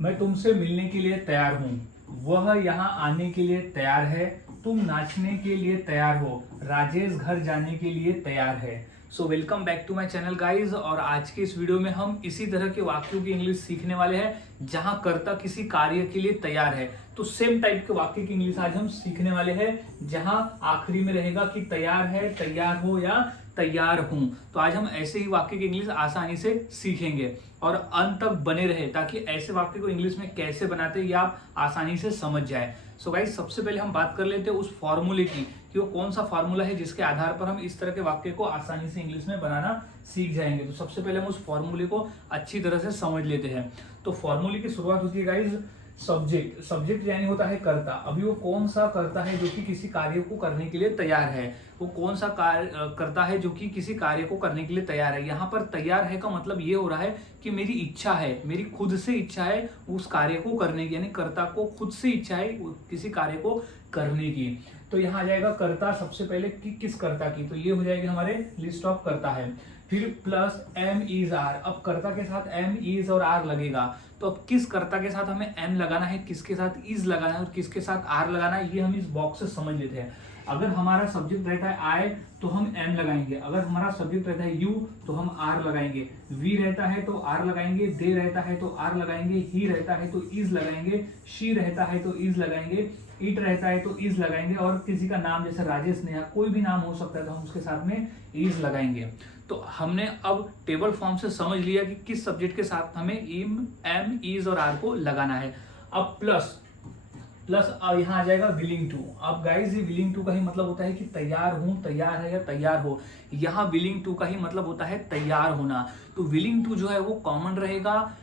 मैं तुमसे मिलने के लिए तैयार हूँ, वह यहाँ आने के लिए तैयार है, तुम नाचने के लिए तैयार हो, राजेश घर जाने के लिए तैयार है। So welcome back to my channel guys. और आज के इस वीडियो में हम इसी तरह के वाक्यों की इंग्लिश सीखने वाले हैं जहां कर्ता किसी कार्य के लिए तैयार है। तो सेम टाइप के वाक्य की इंग्लिश आज हम सीखने वाले हैं जहां आखिरी में रहेगा कि तैयार है, तैयार हो या तैयार हूं। तो आज हम ऐसे ही वाक्य की इंग्लिश आसानी से सीखेंगे और अंत तक बने रहे ताकि ऐसे वाक्य को इंग्लिश में कैसे बनाते हैं ये आप आसानी से समझ जाए। सो गाइस, सबसे पहले हम बात कर लेते हैं उस फॉर्मूले की कि वो कौन सा फॉर्मूला है जिसके आधार पर हम इस तरह के वाक्य को आसानी से इंग्लिश में बनाना सीख जाएंगे। तो सबसे पहले हम उस फॉर्मूले को अच्छी तरह से समझ लेते हैं। तो फॉर्मूले की शुरुआत होती है गाइज सब्जेक्ट। सब्जेक्ट यानी होता है कर्ता। अभी वो कौन सा कर्ता है जो कि किसी कार्य को करने के लिए तैयार है, वो कौन सा कार्य करता है जो कि किसी कार्य को करने के लिए तैयार है। यहाँ पर तैयार है का मतलब ये हो रहा है कि मेरी इच्छा है, मेरी खुद से इच्छा है उस कार्य को करने की, यानी कर्ता को खुद से इच्छा है किसी कार्य को करने की। तो यहाँ आ जाएगा कर्ता सबसे पहले कि किस कर्ता की, तो ये हो जाएगी हमारे लिस्ट ऑफ कर्ता है। फिर प्लस एम इज आर। अब कर्ता के साथ एम इज और आर लगेगा, तो अब किस कर्ता के साथ हमें एम लगाना है, किसके साथ इज लगाना है और किसके साथ आर लगाना है, ये हम इस बॉक्स से समझ लेते हैं। अगर हमारा सब्जेक्ट रहता है आई तो हम एम लगाएंगे, अगर हमारा सब्जेक्ट रहता है यू तो हम आर लगाएंगे, वी रहता है तो आर लगाएंगे, दे रहता है तो आर लगाएंगे, ही रहता है तो इज लगाएंगे, शी रहता है तो इज लगाएंगे, इट रहता है तो इज लगाएंगे, और किसी का नाम जैसे राजेश नेहा कोई भी नाम हो सकता है तो हम उसके साथ में इज लगाएंगे। तो हमने अब टेबल फॉर्म से समझ लिया कि किस सब्जेक्ट के साथ हमें एम इज और आर को लगाना है। अब प्लस यहाँ आ जाएगा विलिंग टू। अब गाइज ये विलिंग टू का ही मतलब होता है कि तैयार हूं, तैयार है या तैयार हो। यहाँ विलिंग टू का ही मतलब होता है तैयार होना। तो विलिंग टू जो है वो कॉमन रहेगा,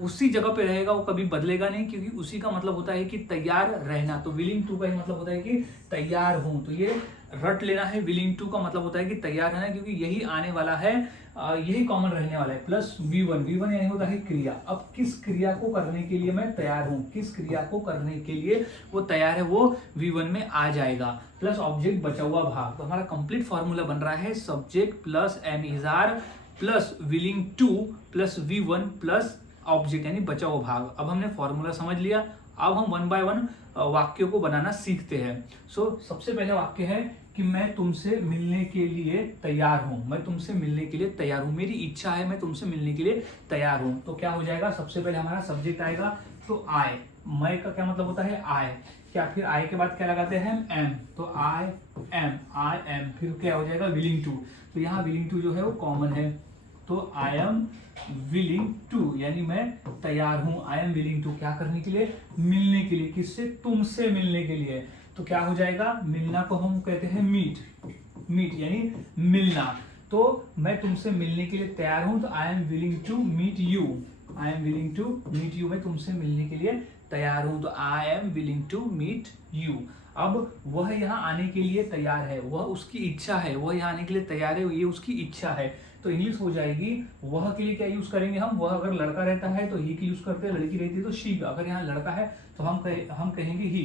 उसी जगह पे रहेगा, वो कभी बदलेगा नहीं क्योंकि उसी का मतलब होता है कि तैयार रहना। तो विलिंग टू का ही मतलब होता है कि तैयार हूं। तो ये रट लेना है, विलिंग टू का मतलब होता है कि तैयार रहना, क्योंकि यही आने वाला है, यही कॉमन रहने वाला है। प्लस V1, V1 यानी होता है क्रिया। अब किस क्रिया को करने के लिए मैं तैयार हूं, किस क्रिया को करने के लिए वो तैयार है, वो V1 में आ जाएगा। प्लस ऑब्जेक्ट बचा हुआ भाग। तो हमारा कंप्लीट फॉर्मूला बन रहा है subject plus am is are plus willing to plus V1 plus object यानी बचा हुआ भाग। अब हमने फॉर्मूला समझ लिया, अब हम वन बाय वन वाक्यों को बनाना सीखते हैं। सबसे पहले वाक्य है कि मैं तुमसे मिलने के लिए तैयार हूं, मैं तुमसे मिलने के लिए तैयार हूं, मेरी इच्छा है, मैं तुमसे मिलने के लिए तैयार हूं। तो क्या हो जाएगा, सबसे पहले हमारा सब्जेक्ट आएगा तो आई। मैं का क्या मतलब होता है आई, क्या फिर आई के बाद क्या लगाते हैं एम, तो आई एम, फिर क्या हो जाएगा विलिंग टू। तो यहाँ विलिंग टू जो है वो कॉमन है, तो आई एम विलिंग टू यानी मैं तैयार हूं। आई एम विलिंग टू क्या करने के लिए, मिलने के लिए, किससे, तुमसे मिलने के लिए। तो क्या हो जाएगा, मिलना को हम कहते हैं मीट, मीट यानी मिलना। तो मैं तुमसे मिलने के लिए तैयार हूं, तो I am willing to meet you, I am willing to meet you, मैं तुमसे मिलने के लिए तैयार हूं, तो I am willing to meet you. अब वह यहाँ आने के लिए तैयार है, वह उसकी इच्छा है, वह यहाँ आने के लिए तैयार है, ये उसकी इच्छा है। तो इंग्लिश हो जाएगी वह के लिए क्या यूज करेंगे हम, वह अगर लड़का रहता है तो ही की यूज करते हैं, लड़की रहती है तो शी का। अगर यहाँ लड़का है तो हम कहेंगे ही,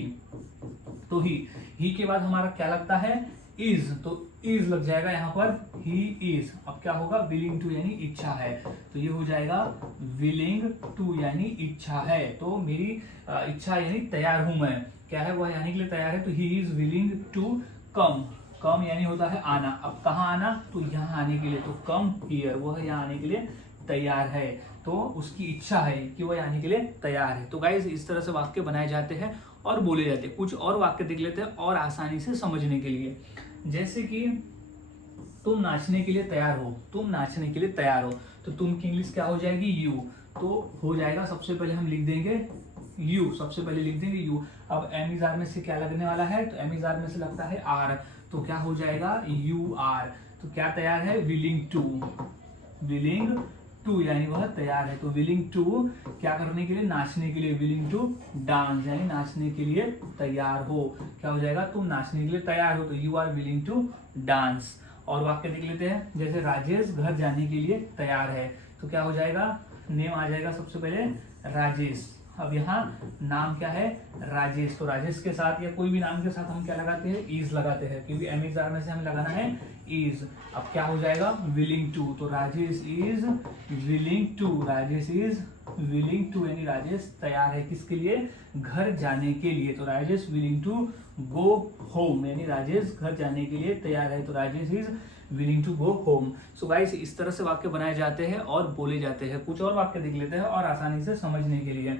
तो ही के बाद हमारा क्या लगता है इज, तो इज लग जाएगा यहाँ पर, ही इज। अब क्या होगा, विलिंग टू यानी इच्छा है, तो ये हो जाएगा विलिंग टू यानी इच्छा है। तो मेरी इच्छा यानी तैयार हूं मैं, क्या है, वह आने के लिए तैयार है, तो he is willing to come. Come यानी होता है आना। अब कहाँ आना, तो यहाँ आने के लिए, तो कम हियर, वह यहाँ आने के लिए तैयार है, तो उसकी इच्छा है कि वह आने के लिए तैयार है। तो गाइज इस तरह से वाक्य बनाए जाते हैं और बोले जाते हैं। कुछ और वाक्य देख लेते हैं और आसानी से समझने के लिए, जैसे कि तुम नाचने के लिए तैयार हो, तुम नाचने के लिए तैयार हो, तो तुम की इंग्लिश क्या हो जाएगी यू। तो हो जाएगा, सबसे पहले हम लिख देंगे यू, सबसे पहले लिख देंगे यू। अब एम इज आर में से क्या लगने वाला है, तो एम इज आर में से लगता है आर, तो क्या हो जाएगा यू आर। तो क्या तैयार है, विलिंग टू, विलिंग टू यानी वह तैयार है। तो विलिंग टू क्या करने के लिए, नाचने के लिए, विलिंग टू डांस यानी नाचने के लिए तैयार हो। क्या हो जाएगा, तुम नाचने के लिए तैयार हो, तो you are willing to dance. और वाक्य देख लेते हैं, जैसे राजेश घर जाने के लिए तैयार है, तो क्या हो जाएगा, नेम आ जाएगा सबसे पहले राजेश। अब यहाँ नाम क्या है, राजेश, तो राजेश के साथ या कोई भी नाम के साथ हम क्या लगाते हैं, इज लगाते हैं, क्योंकि एम इज आर में से हमें लगाना है इज, अब क्या हो जाएगा विलिंग टू, तो Rajesh is willing to, Rajesh is willing to यानी राजेश तैयार है किसके लिए, घर जाने के लिए, तो Rajesh willing to go home यानी राजेश घर जाने के लिए तैयार है, तो Rajesh is willing to go home. So guys इस तरह से वाक्य बनाए जाते हैं और बोले जाते हैं। कुछ और वाक्य देख लेते हैं और आसानी से समझने के लिए,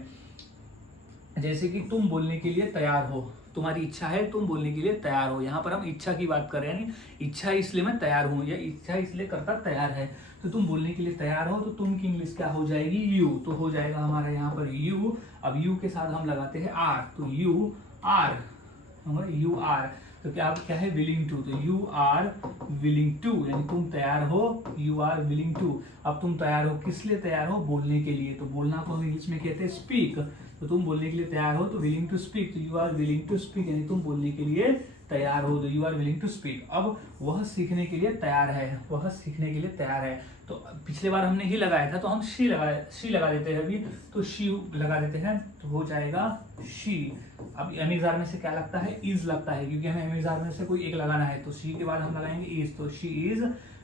जैसे कि तुम बोलने के लिए तैयार हो, तुम्हारी इच्छा है तुम बोलने के लिए तैयार हो, यहाँ पर हम इच्छा की बात कर रहे हैं, यानी इच्छा इसलिए मैं तैयार हूँ या इच्छा इसलिए करता तैयार है, तो तुम बोलने के लिए तैयार हो, तो तुम की इंग्लिश क्या हो जाएगी यू, तो हो जाएगा हमारा यहाँ पर यू। अब यू के साथ हम लगाते हैं आर, तो यू आर, तो क्या है विलिंग टू, तो यू आर विलिंग टू यानी तुम तैयार हो, यू आर विलिंग टू। अब तुम तैयार हो किस लिए तैयार हो, बोलने के लिए, तो बोलना को हम इंग्लिश में कहते हैं स्पीक, तो तुम बोलने के लिए तैयार हो तो विलिंग टू स्पीक, तो you are willing to speak यानी तुम बोलने के लिए तैयार हो, तो you are willing to speak. अब वह सीखने के लिए तैयार है, वह सीखने के लिए तैयार है, तो पिछले बार हमने ही लगाया था तो हम शी लगा देते हैं अभी, तो शी लगा देते हैं, तो हो जाएगा शी। अब एमिजार में से क्या लगता है, इज लगता है, क्योंकि हमें एमिजार में से कोई एक लगाना है, तो शी के बाद हम लगाएंगे इज, तो शी इज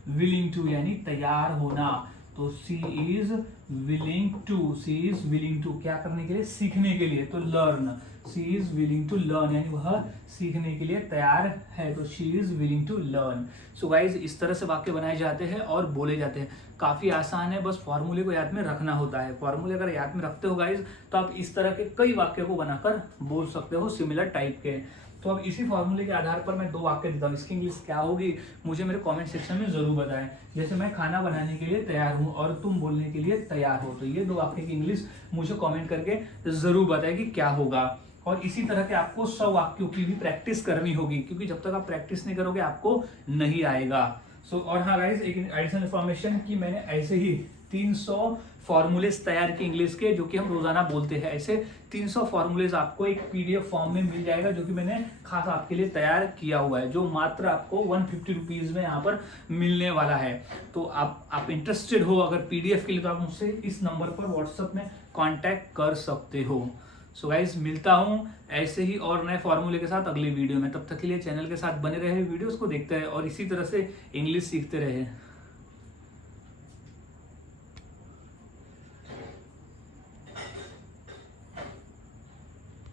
विलिंग टू यानी तैयार होना, तो she is willing to, she is willing to क्या करने के लिए, सीखने के लिए, तो learn, she is willing to learn यानी वह सीखने के लिए तैयार है, तो she is willing to learn. So guys इस तरह से वाक्य बनाए जाते हैं और बोले जाते हैं, काफी आसान है, बस फॉर्मूले को याद में रखना होता है। फॉर्मूले अगर याद में रखते हो गाइज तो आप इस तरह के कई वाक्य को बनाकर बोल सकते हो सिमिलर टाइप के। तो अब इसी फॉर्मूले के आधार पर मैं दो वाक्य देता हूँ, इसकी इंग्लिश क्या होगी मुझे मेरे कमेंट सेक्शन में जरूर बताएं। जैसे मैं खाना बनाने के लिए तैयार हूँ और तुम बोलने के लिए तैयार हो, तो ये दो वाक्य की इंग्लिश मुझे कमेंट करके जरूर बताएं कि क्या होगा। और इसी तरह के आपको 100 वाक्यों की भी प्रैक्टिस करनी होगी, क्योंकि जब तक आप प्रैक्टिस नहीं करोगे आपको नहीं आएगा। और हाँ गाइज एक एडिशनल इन्फॉर्मेशन कि मैंने ऐसे ही 300 फॉर्मूलेज तैयार की इंग्लिश के, जो कि हम रोजाना बोलते हैं, ऐसे 300 फॉर्मूलेज आपको एक पीडीएफ फॉर्म में मिल जाएगा, जो कि मैंने खास आपके लिए तैयार किया हुआ है, जो मात्र आपको 150 रुपीज में यहाँ पर मिलने वाला है। तो आप इंटरेस्टेड हो अगर पीडीएफ के लिए, तो आप मुझसे इस नंबर पर व्हाट्सएप में कॉन्टैक्ट कर सकते हो। सो गाइज मिलता हूँ ऐसे ही और नए फॉर्मूले के साथ अगली वीडियो में, तब तक के लिए चैनल के साथ बने रहे, वीडियोस को देखते रहे और इसी तरह से इंग्लिश सीखते रहे।